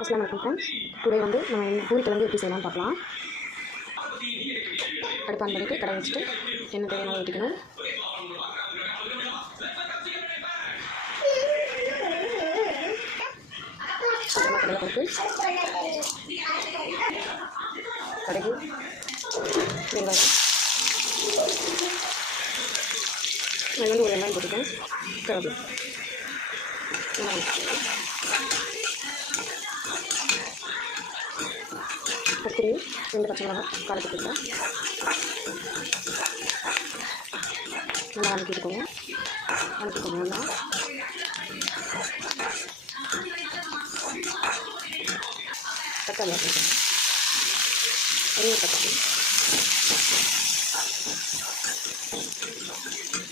अस्सलाम वालेकुम friends today வந்து நம்ம பூரி கிழங்கு எப்படி செய்யலாம் பார்க்கலாம். அடுப்பு ஆன் பண்ணிட்டு கடாய் வச்சுட்டு எண்ணெய் தேவையான அளவு ஊற்றிக்கணும். கடலைப்பருப்பு, கடுகு, வெங்காயம், நான் வந்து ஒரு வெங்காயம் போட்டுக்கேன். கருவேப்பிலை, கத்திரி, 2 பச்சை மிளகாய் காரத்துக்கு நல்லா வதக்கிட்டுக்கோங்க. நல்லா தக்காளி ஆக்கிக்கோங்க. ஒரே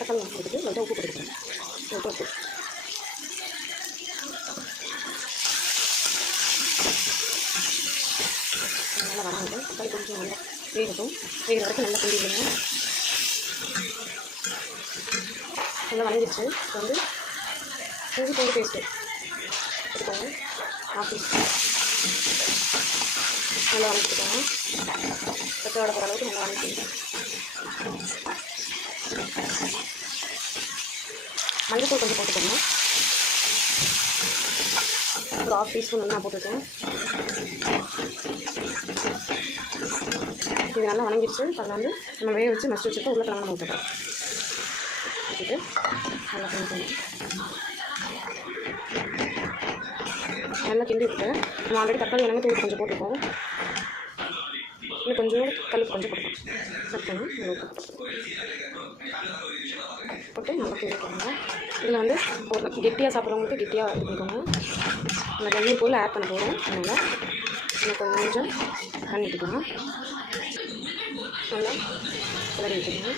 தக்காளி ஆக்கிட்டு லைட்டாக உப்பு போட்டுக்கோங்க. லைட்டாக உப்பு நல்லா வதங்கிட்டு தக்காளி கொஞ்சம் நல்லா வேகட்டும். வேகிற வரைக்கும் நல்லா கிண்டி விடுங்க. நல்லா வதங்கிடுச்சு. இப்போ வந்து இஞ்சி பூண்டு பேஸ்ட்டு எடுத்துக்கோங்க. ஆஃபீஸ் நல்லா வதக்கிட்டுக்கோங்க. பச்சையோட போகிற அளவுக்கு நல்லா வதக்கிடுங்க. மஞ்சள் கொஞ்சம் போட்டுக்கோங்க. ஒரு 1/2 டீஸ்பூன் நான் போட்டுருக்கேன். இது நல்லா வணங்கிடுச்சு. அதில் வந்து நம்ம வேக வச்சு மசிச்சு வச்சுட்டு உருளைக்கிழங்கு நம்ம ஊற்றுறோம். ஊற்றிட்டு நல்லா நல்லா கிண்டி விட்டு நம்ம ஆல்ரெடி தக்காளி வெங்காயம் தூள் கொஞ்சம் போட்டுருக்கோம். இன்னும் கொஞ்சம் கல் கொஞ்சம் போட்டுக்கோம். சட்டணும் போட்டு நல்லா கிண்டிக்கோங்க. இதில் வந்து ஒரு கெட்டியாக சாப்பிட்றவங்களுக்கு கெட்டியாக இது பண்ணிக்கோங்க. இந்த வெந்நீர் போல் ஆட் பண்ண போகிறோம். அதனால் இன்னும் கொஞ்சம் பண்ணிட்டுக்கோங்க. நல்லா கிளறி விட்டுக்கோங்க.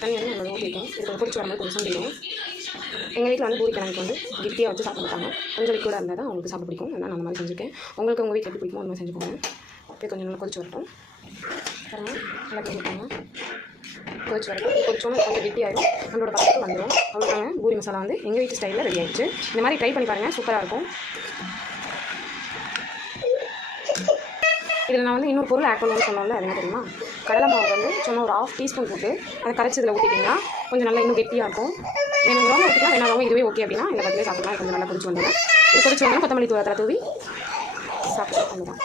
தண்ணி வந்து நல்லா ஊற்றிட்டோம். இது கொஞ்சம் பிடிச்சி வரும்போது கொஞ்சம் சொல்லிடுவோம். எங்கள் வீட்டில் வந்து பூரி கிழங்கு வந்து கெட்டியாக வச்சு சாப்பிட மாட்டாங்க. கொஞ்சம் லிக்விடாக இருந்தால் தான் அவங்களுக்கு சாப்பிட பிடிக்கும். அதனால் நான் அந்த மாதிரி செஞ்சுருக்கேன். உங்களுக்கு உங்கள் வீட்டில் எப்படி பிடிக்குமோ அந்த மாதிரி செஞ்சுக்கோங்க. அப்படியே கொஞ்சம் நல்லா கொதிச்சு வரட்டும். பாருங்கள் நல்லா கிண்டிட்டாங்க. கொதிச்சு வரட்டும். கொதிச்சோன்னு கொஞ்சம் கெட்டியாகிடும். நம்மளோட பக்கத்துக்கு வந்துடும். அவ்வளோதாங்க. பூரி மசாலா வந்து எங்கள் வீட்டு ஸ்டைலில் ரெடி ஆகிடுச்சு. இந்த மாதிரி ட்ரை பண்ணி பாருங்கள். சூப்பராக இருக்கும். இதில் நான் வந்து இன்னொரு பொருள் ஆட் பண்ணுவேன்னு சொன்னோம்ல, அது என்ன தெரியுமா? கடலை மாவு வந்து சும்மா ஒரு 1/2 டீஸ்பூன் போட்டு அதை கரைச்சி இதில் ஊற்றிட்டிங்கன்னா கொஞ்சம் நல்லா இன்னும் கெட்டியாக இருக்கும். வேணுங்கிறவங்க ஊற்றிக்கலாம், வேணாதவங்க இதுவே ஓகே அப்படின்னா இந்த பத்திலே சாப்பிடலாம். கொஞ்சம் நல்லா கொதிச்சு வந்துடும். இது கொதிச்சு வந்தோன்னா கொத்தமல்லி தூவி சாப்பிட்டு வந்துடும்.